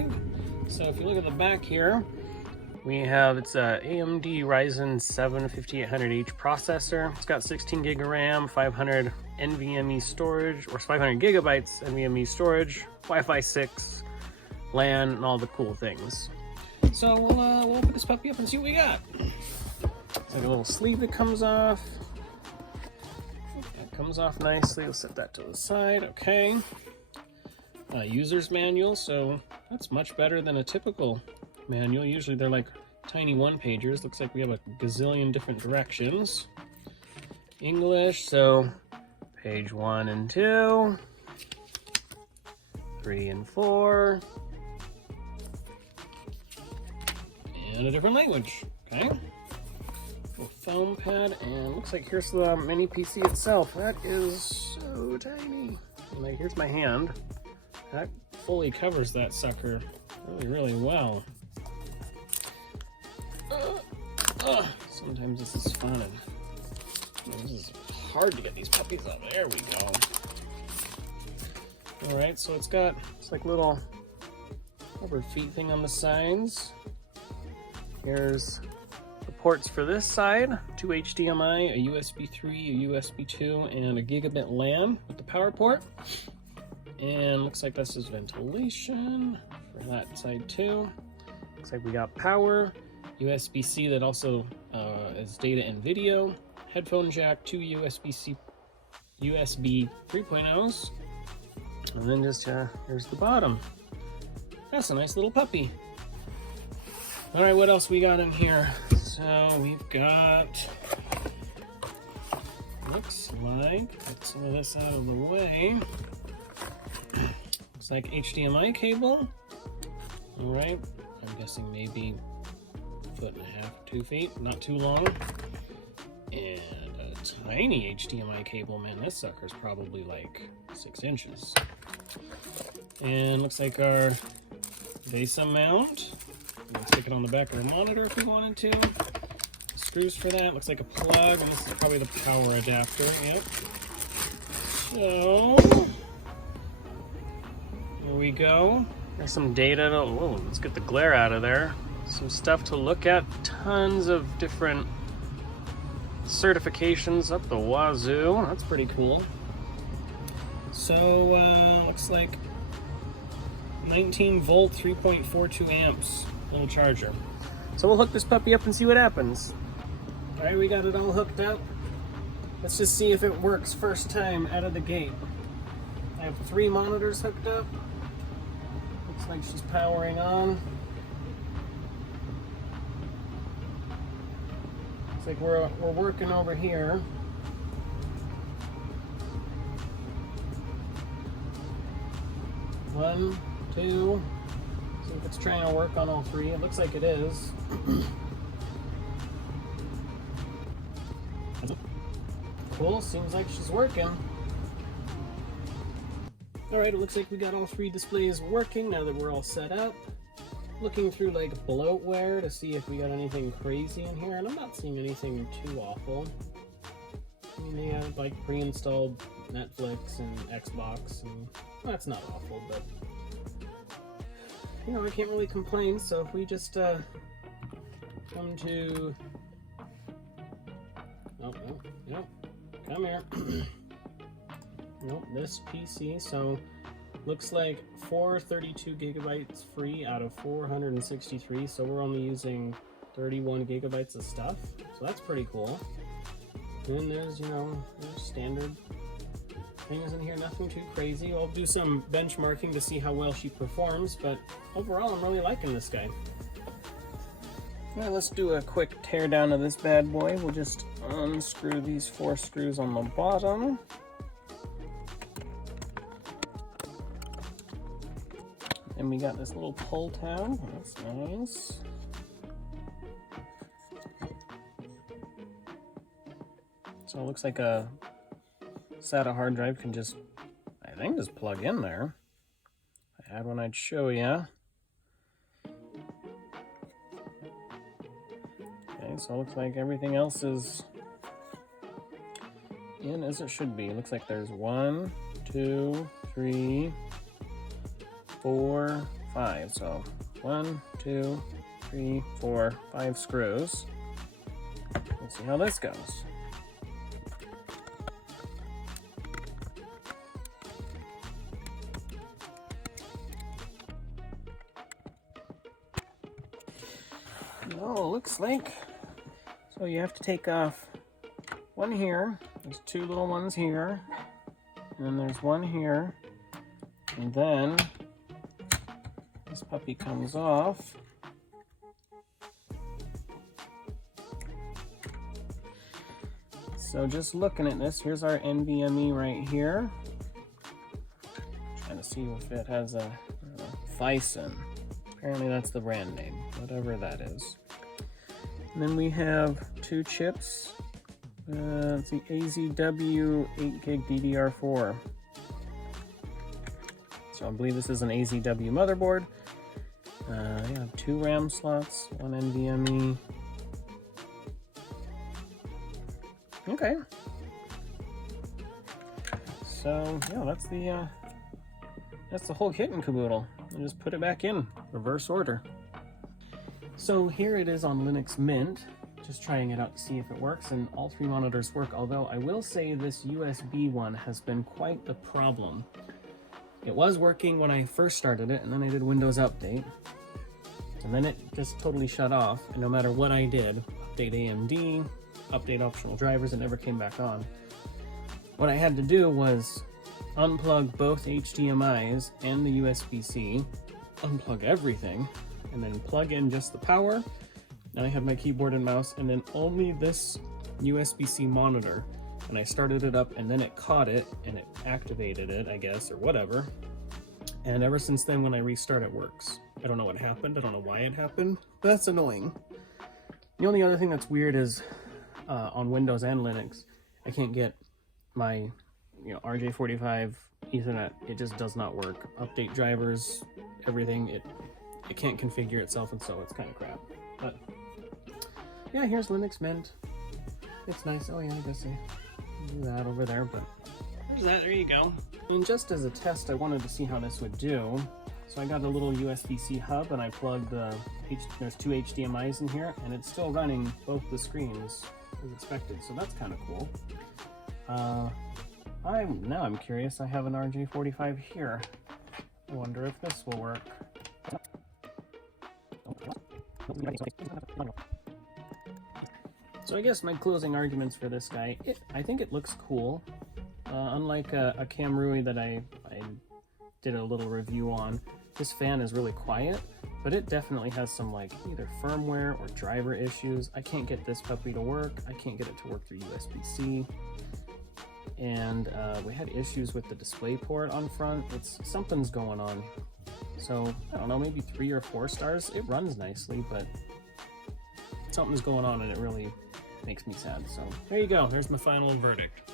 5. So if you look at the back here, we have, it's a AMD Ryzen 7 5800H processor. It's got 16 gig of RAM, 500 NVMe storage, or 500 gigabytes NVMe storage, Wi-Fi 6, LAN, and all the cool things. So we'll open this puppy up and see what we got. It's like a little sleeve that comes off. That comes off nicely. We'll set that to the side. Okay. User's manual, so that's much better than a typical manual. Usually they're like tiny one-pagers. Looks like we have a gazillion different directions. English, so page 1 and 2, 3 and 4, and a different language. Okay. A foam pad, and looks like here's the mini PC itself. That is so tiny. And like, here's my hand. That fully covers that sucker really, really well. Sometimes this is fun, and this is hard to get these puppies out. There we go. All right, so it's like little rubber feet thing on the sides. Here's the ports for this side, 2 HDMI, a USB 3, a USB 2, and a gigabit LAN with the power port. And looks like this is ventilation for that side too. Looks like we got power, USB-C that also is data and video, headphone jack, 2 USB 3.0s, and then just here's the bottom. That's a nice little puppy. All right, what else we got in here? So we've got, looks like, get some of this out of the way. Looks like HDMI cable. All right, I'm guessing maybe 1.5 feet, 2 feet, not too long. And a tiny HDMI cable, man, this sucker's probably like 6 inches. And looks like our VESA mount. We'll stick it on the back of our monitor if we wanted to. Screws for that, looks like a plug, and this is probably the power adapter, yep. So, there we go. There's some data to, whoa, let's get the glare out of there. Some stuff to look at, tons of different certifications up the wazoo. That's pretty cool. So, looks like 19 volt, 3.42 amps, little charger. So we'll hook this puppy up and see what happens. All right, we got it all hooked up. Let's just see if it works first time out of the gate. I have 3 monitors hooked up. Looks like she's powering on. Looks like we're working over here. One, two. See if it's trying to work on all 3. It looks like it is. Cool, seems like she's working. Alright, it looks like we got all 3 displays working now that we're all set up. Looking through like bloatware to see if we got anything crazy in here, and I'm not seeing anything too awful. I mean, they have like pre-installed Netflix and Xbox, and well, that's not awful, but you know, I can't really complain. So if we just come to, oh, no, come here. Nope, this PC. So looks like 432 gigabytes free out of 463. So we're only using 31 gigabytes of stuff. So that's pretty cool. And there's, you know, there's standard things in here, nothing too crazy. I'll do some benchmarking to see how well she performs, but overall I'm really liking this guy. All right, let's do a quick tear down of this bad boy. We'll just unscrew these 4 screws on the bottom. And we got this little pull tab, that's nice. So it looks like a SATA hard drive can just, I think, just plug in there. If I had one, I'd show you. Okay, so it looks like everything else is in as it should be. It looks like there's 1, 2, 3, 4, 5. So 1, 2, 3, 4, 5 screws. Let's see how this goes. Oh, looks like, so you have to take off one here, there's 2 little ones here, and then there's one here, and then this puppy comes off. So just looking at this, here's our NVMe right here. Trying to see if it has a Thyssen. Apparently that's the brand name, whatever that is. And then we have 2 chips. It's the AZW 8GB DDR4. So I believe this is an AZW motherboard. Yeah, 2 RAM slots, 1 NVMe. Okay. So yeah, that's the whole kit and caboodle. And just put it back in reverse order. So here it is on Linux Mint, just trying it out to see if it works, and all 3 monitors work, although I will say this USB one has been quite the problem. It was working when I first started it, and then I did Windows Update, and then it just totally shut off, and no matter what I did, update AMD, update optional drivers, it never came back on. What I had to do was unplug both HDMIs and the USB-C, unplug everything, and then plug in just the power. Then I had my keyboard and mouse, and then only this USB-C monitor. And I started it up, and then it caught it, and it activated it, I guess, or whatever. And ever since then, when I restart, it works. I don't know what happened. I don't know why it happened. That's annoying. The only other thing that's weird is on Windows and Linux, I can't get my RJ45 Ethernet. It just does not work. Update drivers, everything, it can't configure itself, and so it's kind of crap. But yeah, here's Linux Mint. It's nice. Oh yeah, I guess I can do that over there, but there's that. There you go. And just as a test, I wanted to see how this would do. So I got a little USB-C hub, and I plugged there's 2 HDMIs in here, and it's still running both the screens as expected. So that's kind of cool. Now I'm curious. I have an RJ45 here. I wonder if this will work. So I guess my closing arguments for this guy, I think it looks cool. Unlike a Camrui that I did a little review on, this fan is really quiet, but it definitely has some like either firmware or driver issues. I can't get this puppy to work. I can't get it to work through USB-C. And we had issues with the display port on front. Something's going on. So I don't know, maybe 3 or 4 stars. It runs nicely, but something's going on, and it really makes me sad. So there you go. There's my final verdict.